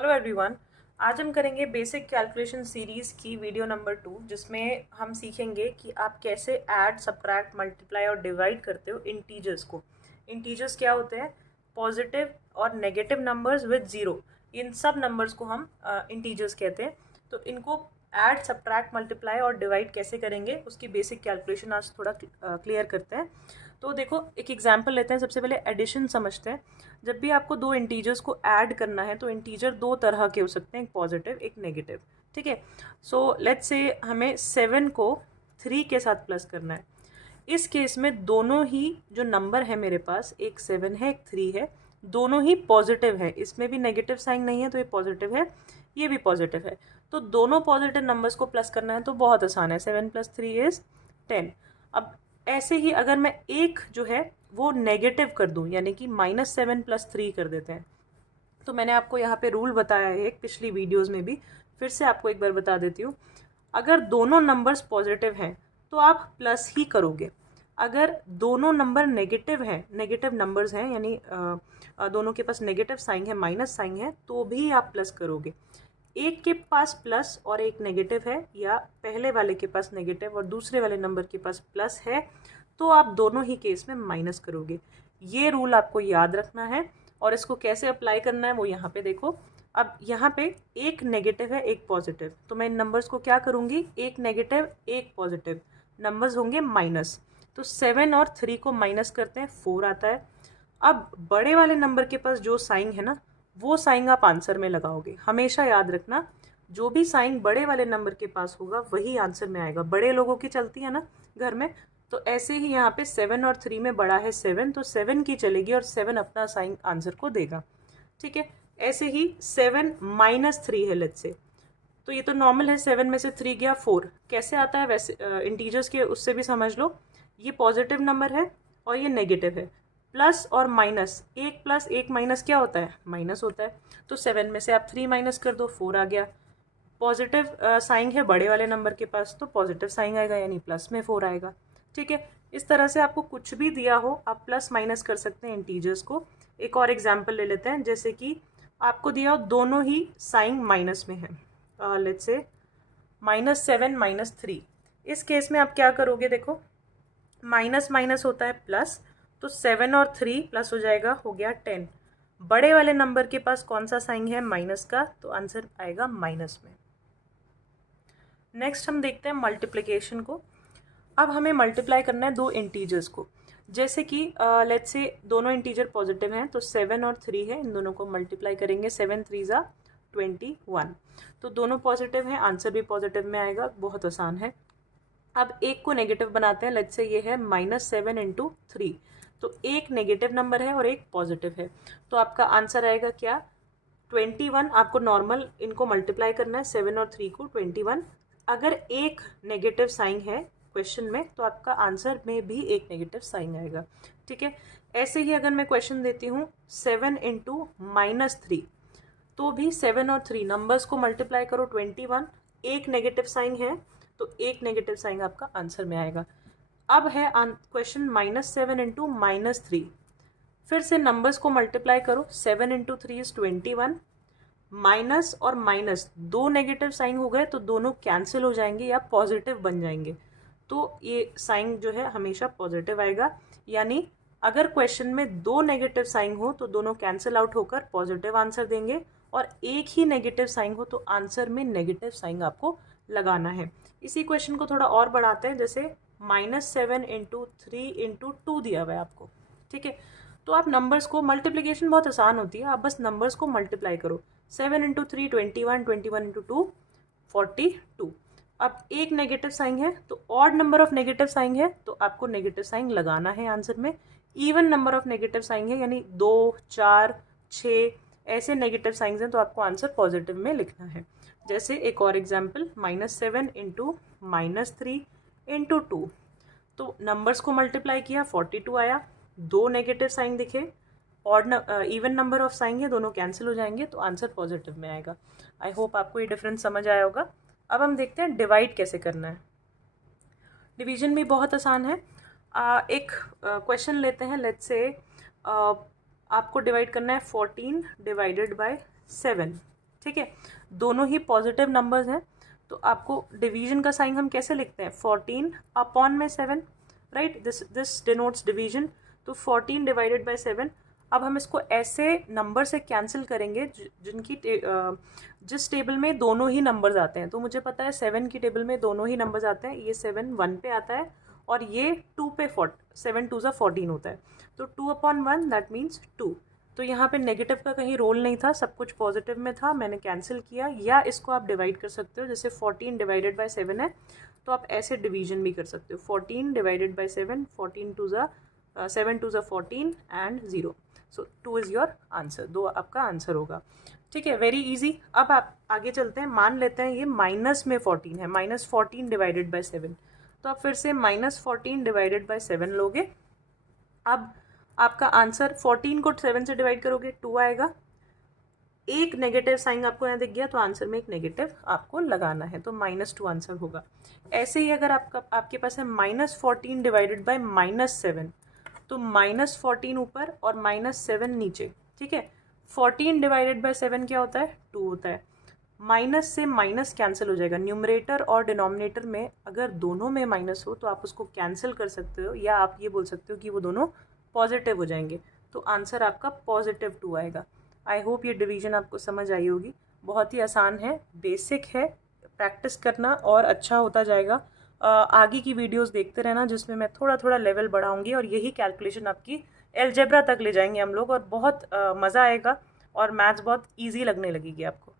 Hello everyone. आज हम करेंगे बेसिक कैलकुलेशन सीरीज़ की वीडियो नंबर 2, जिसमें हम सीखेंगे कि आप कैसे ऐड, सब्ट्रैक्ट, मल्टीप्लाई और डिवाइड करते हो इंटीजर्स को। इंटीजर्स क्या होते हैं? पॉजिटिव और नेगेटिव नंबर्स विद ज़ीरो। इन सब नंबर्स को हम इंटीजर्स कहते हैं। तो इनको ऐड, सब्ट्रैक्ट, मल्टीप्लाई और डिवाइड कैसे करेंगे, उसकी बेसिक कैलकुलेशन आज थोड़ा क्लियर करते हैं। तो देखो, एक एग्जांपल लेते हैं। सबसे पहले एडिशन समझते हैं। जब भी आपको दो इंटीजर्स को ऐड करना है तो इंटीजर दो तरह के हो सकते हैं, एक पॉजिटिव एक नेगेटिव। ठीक है। सो लेट्स से हमें 7 को 3 के साथ प्लस करना है। इस केस में दोनों ही जो नंबर है मेरे पास, एक 7 है एक 3 है, दोनों ही पॉजिटिव है। इसमें भी नेगेटिव साइन नहीं है तो ये पॉजिटिव है, ये भी पॉजिटिव है। तो दोनों पॉजिटिव नंबर्स को प्लस करना है तो बहुत आसान है। 7 + 3 = 10। अब ऐसे ही अगर मैं एक जो है वो नेगेटिव कर दूं, यानी कि -7 + 3 कर देते हैं। तो मैंने आपको यहाँ पे रूल बताया है एक पिछली वीडियोस में भी, फिर से आपको एक बार बता देती हूँ। अगर दोनों नंबर्स पॉजिटिव हैं तो आप प्लस ही करोगे। अगर दोनों नंबर नेगेटिव हैं, नेगेटिव नंबर्स हैं, यानी दोनों के पास नेगेटिव साइन है, माइनस साइन है, तो भी आप प्लस करोगे। एक के पास प्लस और एक नेगेटिव है, या पहले वाले के पास नेगेटिव और दूसरे वाले नंबर के पास प्लस है, तो आप दोनों ही केस में माइनस करोगे। ये रूल आपको याद रखना है और इसको कैसे अप्लाई करना है वो यहाँ पे देखो। अब यहाँ पे एक नेगेटिव है एक पॉजिटिव, तो मैं इन नंबर्स को क्या करूँगी, एक नेगेटिव एक पॉजिटिव नंबर्स होंगे माइनस। तो 7 और 3 को माइनस करते हैं, 4 आता है। अब बड़े वाले नंबर के पास जो साइन है ना, वो साइन आप आंसर में लगाओगे। हमेशा याद रखना, जो भी साइन बड़े वाले नंबर के पास होगा वही आंसर में आएगा। बड़े लोगों की चलती है ना घर में, तो ऐसे ही यहाँ पे 7 और 3 में बड़ा है 7, तो 7 की चलेगी और 7 अपना साइन आंसर को देगा। ठीक है। ऐसे ही 7 - 3 है लेट्स से, तो ये तो नॉर्मल है। 7 में से 3 गया 4, कैसे आता है वैसे इंटीजर्स के उससे भी समझ लो। ये पॉजिटिव नंबर है और ये नेगेटिव है। प्लस और माइनस, एक प्लस एक माइनस क्या होता है, माइनस होता है। तो 7 में से आप 3 माइनस कर दो, 4 आ गया। पॉजिटिव साइन है बड़े वाले नंबर के पास, तो पॉजिटिव साइन आएगा, यानी प्लस में 4 आएगा। ठीक है। इस तरह से आपको कुछ भी दिया हो आप प्लस माइनस कर सकते हैं इंटीजर्स को। एक और एग्जांपल ले लेते हैं। जैसे कि आपको दिया हो दोनों ही साइन माइनस में है, लेट्स से -7 - 3। इस केस में आप क्या करोगे, देखो माइनस माइनस होता है प्लस, तो 7 और 3 प्लस हो जाएगा, हो गया 10। बड़े वाले नंबर के पास कौन सा साइन है, माइनस का, तो आंसर आएगा माइनस में। नेक्स्ट हम देखते हैं मल्टीप्लिकेशन को। अब हमें मल्टीप्लाई करना है दो इंटीजर्स को। जैसे कि लेट्स से दोनों इंटीजर पॉजिटिव हैं, तो 7 और 3 है, इन दोनों को मल्टीप्लाई करेंगे। 7 × 3 = 21। तो दोनों पॉजिटिव हैं, आंसर भी पॉजिटिव में आएगा, बहुत आसान है। अब एक को नेगेटिव बनाते हैं। लेट्स से ये है -7 × 3, तो एक नेगेटिव नंबर है और एक पॉजिटिव है, तो आपका आंसर आएगा क्या, 21। आपको नॉर्मल इनको मल्टीप्लाई करना है, 7 और 3 को, 21। अगर एक नेगेटिव साइन है क्वेश्चन में, तो आपका आंसर में भी एक नेगेटिव साइन आएगा। ठीक है। ऐसे ही अगर मैं क्वेश्चन देती हूँ 7 × -3, तो भी 7 और 3 नंबर्स को मल्टीप्लाई करो, 21। एक नेगेटिव साइन है, तो एक नेगेटिव साइन आपका आंसर में आएगा। अब है क्वेश्चन -7 × -3। फिर से नंबर्स को मल्टीप्लाई करो, 7 × 3 = 21। माइनस और माइनस दो नेगेटिव साइन हो गए, तो दोनों कैंसिल हो जाएंगे या पॉजिटिव बन जाएंगे, तो ये साइन जो है हमेशा पॉजिटिव आएगा। यानी अगर क्वेश्चन में दो नेगेटिव साइन हो तो दोनों कैंसिल आउट होकर पॉजिटिव आंसर देंगे, और एक ही नेगेटिव साइन हो तो आंसर में नेगेटिव साइन आपको लगाना है। इसी क्वेश्चन को थोड़ा और बढ़ाते हैं। जैसे -7 × 3 × 2 दिया हुआ है आपको। ठीक है। तो आप नंबर्स को, मल्टीप्लिकेशन बहुत आसान होती है, आप बस नंबर्स को मल्टीप्लाई करो। 7 × 3 = 21, 21 × 2 = 42। अब एक नेगेटिव साइन है, तो odd number of negative sign है, तो आपको नेगेटिव साइन लगाना है आंसर में। Even number of negative sign है, यानी 2, 4, 6 ऐसे नेगेटिव साइंस हैं, तो आपको आंसर पॉजिटिव में लिखना है। जैसे एक और एग्जांपल, -7 × -3 × 2, तो नंबर्स को मल्टीप्लाई किया, 42 आया। दो नेगेटिव साइन दिखे, odd even number of sine है, दोनों कैंसिल हो जाएंगे, तो आंसर पॉजिटिव में आएगा। आई होप आपको ये डिफरेंस समझ आया होगा। अब हम देखते हैं डिवाइड कैसे करना है। डिवीजन भी बहुत आसान है। एक क्वेश्चन लेते हैं। लेट्स से आपको डिवाइड करना है 14 / 7। ठीक है, दोनों ही पॉजिटिव नंबर्स हैं। तो आपको डिवीजन का साइन हम कैसे लिखते हैं, 14 अपॉन में 7, राइट, दिस डिनोट्स डिवीजन। तो 14 डिवाइडेड बाय 7। अब हम इसको ऐसे नंबर से कैंसिल करेंगे जिनकी जिस टेबल में दोनों ही नंबर्स आते हैं। तो मुझे पता है 7 की टेबल में दोनों ही नंबर्स आते हैं, ये 7 1 पे आता है और ये 2 पे 7 2 ज़ा 14 होता है। तो 2 अपॉन 1 दैट मीन्स 2। तो यहाँ पे नेगेटिव का कहीं रोल नहीं था, सब कुछ पॉजिटिव में था, मैंने कैंसिल किया। या इसको आप डिवाइड कर सकते हो, जैसे 14 डिवाइडेड बाय 7 है तो आप ऐसे डिवीजन भी कर सकते हो, 14 डिवाइडेड बाय 7, 14 2 ज़ा 7 2 ज़ा 14 and 0। So 2 is your answer, 2 आपका आंसर होगा। ठीक है, वेरी इजी। अब आप आगे चलते हैं, मान लेते हैं ये माइनस में 14 है, -14 डिवाइडेड बाय 7। तो आप फिर से -14 डिवाइडेड बाय 7 लोगे। अब आपका आंसर 14 को 7 से डिवाइड करोगे 2 आएगा। एक नेगेटिव साइन आपको यहाँ दिख गया तो आंसर में एक नेगेटिव आपको लगाना है, तो -2 आंसर होगा। ऐसे ही अगर आपके पास है -14 डिवाइडेड बाय -7, तो -14 ऊपर और -7 नीचे। ठीक है, 14 डिवाइडेड बाय 7 क्या होता है, 2 होता है। माइनस से माइनस कैंसिल हो जाएगा, न्यूमरेटर और डिनोमिनेटर में अगर दोनों में माइनस हो तो आप उसको कैंसिल कर सकते हो, या आप ये बोल सकते हो कि वो दोनों पॉजिटिव हो जाएंगे। तो आंसर आपका +2 आएगा। आई होप ये डिवीजन आपको समझ आई होगी, बहुत ही आसान है, बेसिक है, प्रैक्टिस करना और अच्छा होता जाएगा। आगे की वीडियोस देखते रहना जिसमें मैं थोड़ा थोड़ा लेवल बढ़ाऊंगी और यही कैलकुलेशन आपकी अलजेब्रा तक ले जाएंगे हम लोग, और बहुत मज़ा आएगा और मैथ्स बहुत ईजी लगने लगेगी आपको।